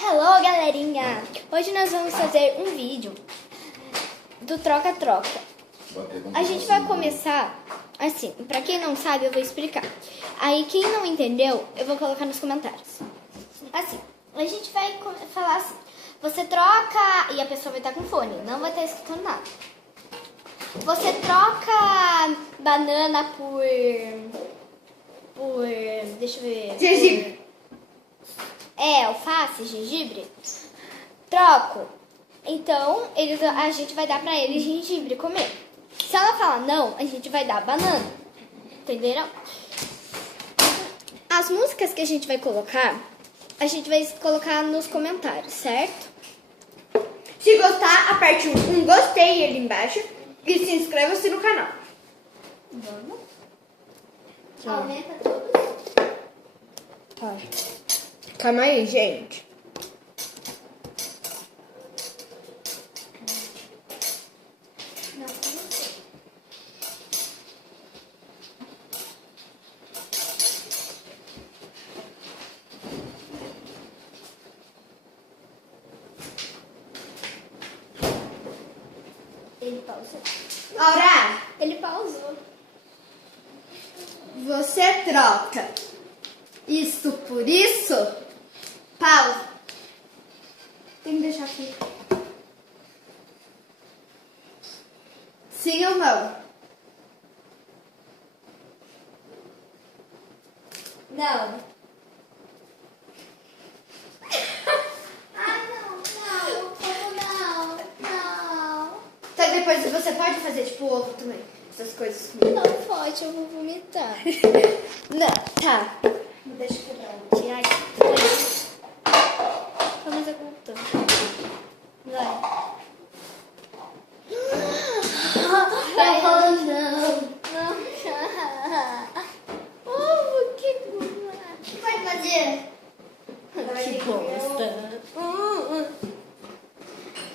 Hello, galerinha! Hoje nós vamos fazer um vídeo do troca-troca. A gente vai começar assim, pra quem não sabe eu vou explicar. Aí quem não entendeu, eu vou colocar nos comentários. Assim, a gente vai falar assim, você troca e a pessoa vai estar com fone, não vai estar escutando nada. Você troca banana por deixa eu ver. Gengibre. Alface, gengibre. Troco. Então, a gente vai dar pra eles gengibre comer. Se ela falar não, a gente vai dar banana. Entenderam? As músicas que a gente vai colocar nos comentários, certo? Se gostar, aperte um gostei ali embaixo e se inscreva-se no canal. Vamos. Aumenta tudo. Tá. Calma aí, gente. Ele pausou. Aura, Ele pausou. você troca isso por isso? Pausa. Tem que deixar aqui. Sim ou não? Não. Não. Então depois você pode fazer tipo ovo também. Essas coisas comigo. Não pode, eu vou vomitar. Não, tá. Deixa eu quebrar. Tirar aqui. Vamos ocultando. Vai. Tá falando não. Oh, que boa. O que vai fazer? Que bosta.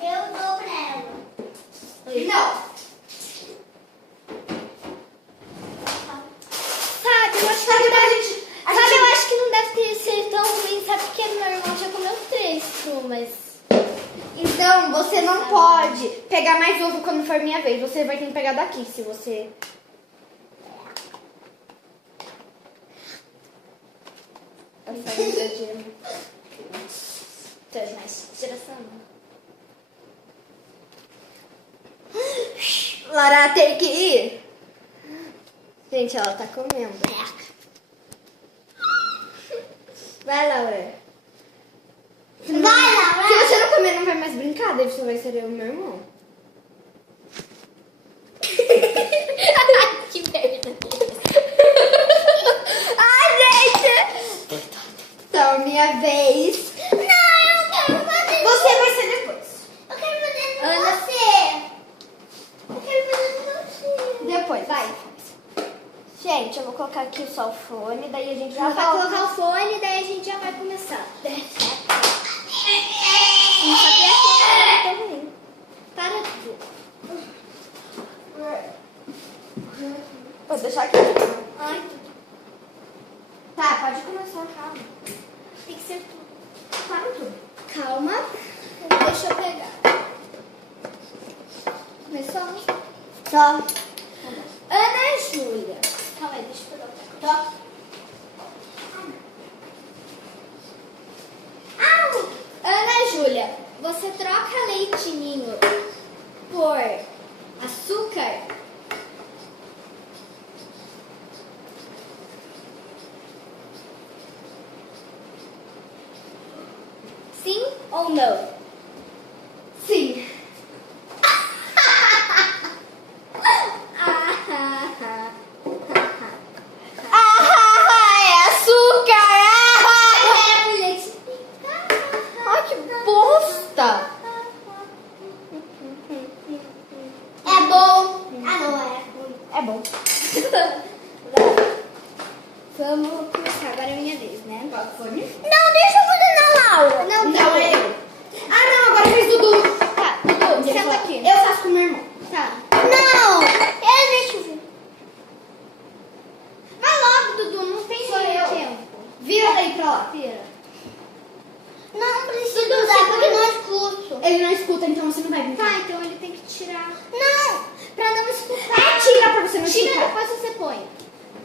Eu dou pra ela. Não. Sabe, eu acho que eu acho que não deve ser tão ruim, sabe? Porque meu irmão já comeu 3, mas... Então, você não pode pegar mais ovo quando for minha vez. Você vai ter que pegar daqui, se você... Lara tem que ir. Gente, ela tá comendo. Vai, Laura. Vai, Laura. Se você não comer, não vai mais brincar. Daí você vai ser o meu irmão. Que merda. Ai, gente! Então, minha vez. Não, eu quero fazer. Você vai ser depois. Eu quero fazer com Ana. você. Eu quero fazer com você. Depois, vai. Gente, eu vou colocar aqui só o fone, daí a gente já Ela vai colocar o fone, daí a gente já vai começar. Não sabia que era tão ruim. Para de... Vou deixar aqui. Ai, Tá, pode começar, calma. tem que ser tudo. Para tudo. Calma. Deixa eu pegar. Começamos. Tá. Ana Júlia. Calma aí, deixa eu pegar o teclado. Tá. Ana Júlia, você troca leite ninho por açúcar? Sim ou não? Sim. É açúcar! É leite. Ai, que bosta! É bom. Ah, não é. É bom. Vamos começar. Agora é minha vez, né? Fone? Não, deixa eu fazer na Laura. Não, Não, é eu. Ah, Ele não escuta, então você não vai brincar. Tá, então ele tem que tirar. Não! Pra não escutar. Tira pra você não Tira, escutar. depois você põe.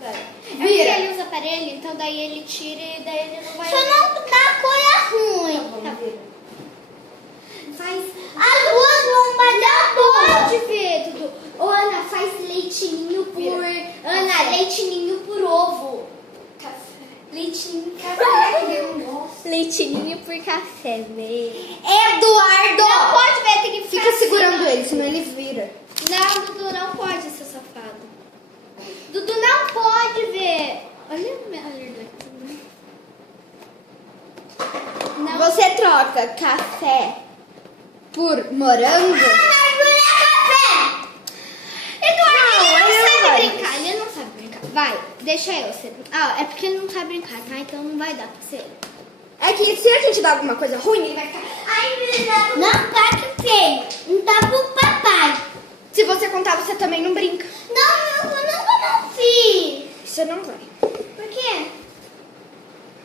Vai. É porque Vira. ele usa aparelho, então daí ele tira e daí ele não vai... Só não dá coisa ruim. Tá bom. Faz... As duas vão bater Pode ver, Dudu. Ô, Ana, faz leitinho por... Ana, leitinho por ovo. Café. Leitinho por café, que eu não gosto. Leitinho por café, velho. Eduardo! Não pode ver, tem que ficar Fica assim, segurando ó. ele, senão ele vira. Não, Dudu, não pode, seu safado. Dudu, não pode ver. Olha a minha alergia. Não. Você troca café por morango? Eduardo, Não, ele ele não não sabe vai. brincar, ele não sabe brincar. Vai, deixa eu ser. Ah, é porque ele não sabe brincar, tá? Então não vai dar pra ser. É que se a gente dar alguma coisa ruim, ele vai ficar... Não tá que feio. Não tá pro papai. Se você contar, você também não brinca. Não, filho. Você não vai. Por quê?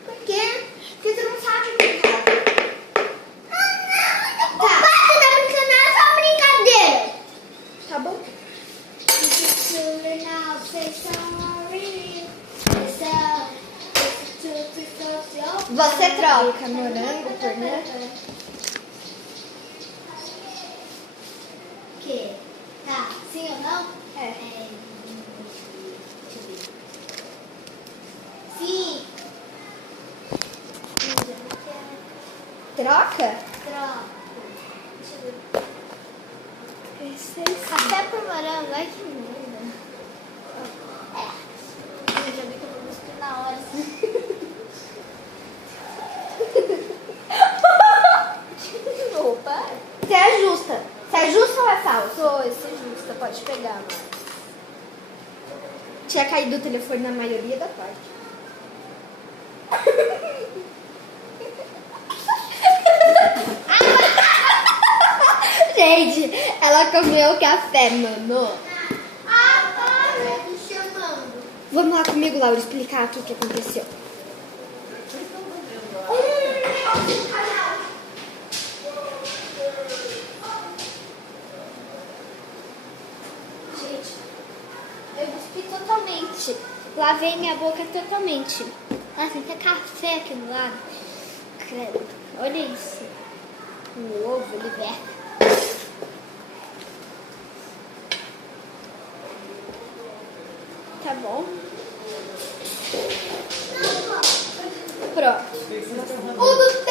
Por quê? Porque você não sabe brincar. Tá. Você tá brincando, é só brincadeira. Tá bom? Você troca morango por morango? O quê? Tá, sim ou não? É. Deixa eu ver. Sim. Troca? Troca. Deixa eu ver. Café por morango, ai que merda. Eu já vi que eu vou cuspir na hora. Opa. Você é justa. Você é justa ou é falso? Sou, isso é justa, pode pegar, mano. Tinha caído o telefone na maioria da parte. Gente, ela comeu café, mano. Para, tô chamando. Vamos lá comigo, Laura, explicar o que aconteceu. Gente, eu cuspi totalmente. Lavei minha boca totalmente. Nossa, tem café aqui do lado. Credo. Olha isso. O ovo liberta. Tá bom? Pronto. O do